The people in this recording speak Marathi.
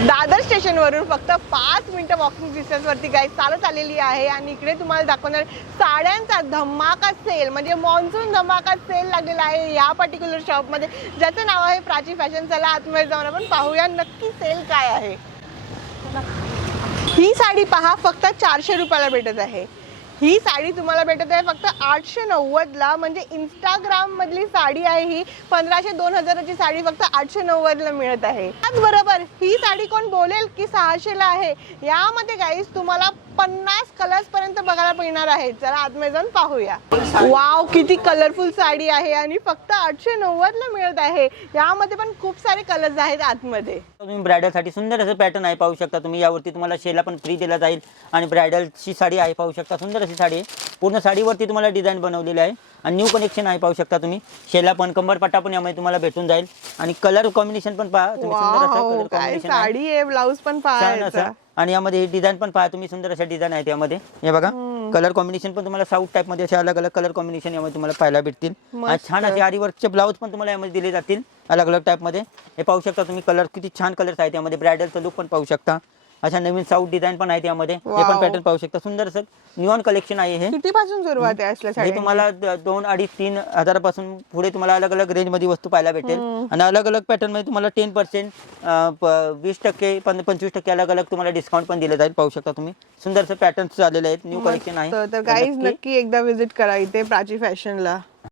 दादर स्टेशन वरून फक्त 5 मिनिटं वॉकिंग डिस्टन्स वरती गाईज चालत आलेली आहे आणि इकडे तुम्हाला दाखवणार साड्यांचा धमाका सेल, म्हणजे मॉन्सून धमाका सेल लागलेला आहे या पर्टिक्युलर शॉप मध्ये, ज्याचं नाव आहे प्राची फॅशन. चला आतमध्ये जाऊन आपण पाहूया नक्की सेल काय आहे. ही साडी पहा, फक्त 400 रुपयाला भेटत आहे. ही साडी तुम्हाला भेटत आहे फक्त 890 ला, म्हणजे इंस्टाग्राम मधली साडी आहे ही. 1500-2000 ची साडी फक्त 890 ला मिळत आहे. त्याचबरोबर ही साडी कोण बोलेल की 600 ला आहे. यामध्ये गाईस तुम्हाला 50 कलर्स पर्यंत बघायला मिळणार आहे. चला आतमध्ये जाऊन पाहूया. वाव, किती कलरफुल साडी आहे आणि फक्त 890 ला मिळत आहे. यामध्ये पण खूप सारे कलर्स आहेत आतमध्ये. तुम्ही ब्रायडल साठी सुंदर असं पॅटर्न आहे, पाहू शकता तुम्ही. यावरती तुम्हाला शेला पण फ्री दिला जाईल आणि ब्रायडलची साडी आहे, पाहू शकता. सुंदर अशी साडी आहे, पूर्ण साडीवरती तुम्हाला डिझाईन बनवलेली आहे आणि न्यू कलेक्शन आहे, पाहू शकता तुम्ही. शेला पण, कंबरपट्टा पण यामध्ये तुम्हाला भेटून जाईल आणि कलर कॉम्बिनेशन पण पहा तुम्ही. सुंदर असं कलर कॉम्बिनेशन साडी आहे, ब्लाउज पण पहा आणि यामध्ये डिझाईन पण पहा तुम्ही. सुंदर अशा डिझाईन आहेत यामध्ये. हे बघा, कलर कॉम्बिनेशन पण तुम्हाला साऊथ टाइप मध्ये असे अलग अलग कलर कॉम्बिनेशन यामध्ये तुम्हाला पाहायला भेटतील. आणि छान असे आरी वर्कचे ब्लाउज पण तुम्हाला यामध्ये दिले जातील अलग अलग टाइप मध्ये. हे पाहू शकता तुम्ही, कलर किती छान कलर्स आहेत यामध्ये. ब्रायडलचा लुक पण पाहू शकता. अशा नवीन साऊथ डिझाईन पण आहेत यामध्ये. हे पण पॅटर्न पाहू शकता. सुंदर असं न्यूऑन कलेक्शन आहे हे. किती पासून सुरुवात आहे असल्या साडी? हे तुम्हाला 2, 2.5, 3 हजारापासून पुढे तुम्हाला अलग अलग रेंज मध्ये वस्तू पाहायला भेटेल. आणि अलग अलग पॅटर्न मध्ये तुम्हाला 10%, 20%, 25% अलग अलग तुम्हाला डिस्काउंट पण दिले जाईल, पाहू शकता तुम्ही. सुंदर असं पॅटर्न्स आलेले आहेत, न्यू कलेक्शन आहे. तर गाईज नक्की एकदा विजिट करा इथे प्राची फॅशनला.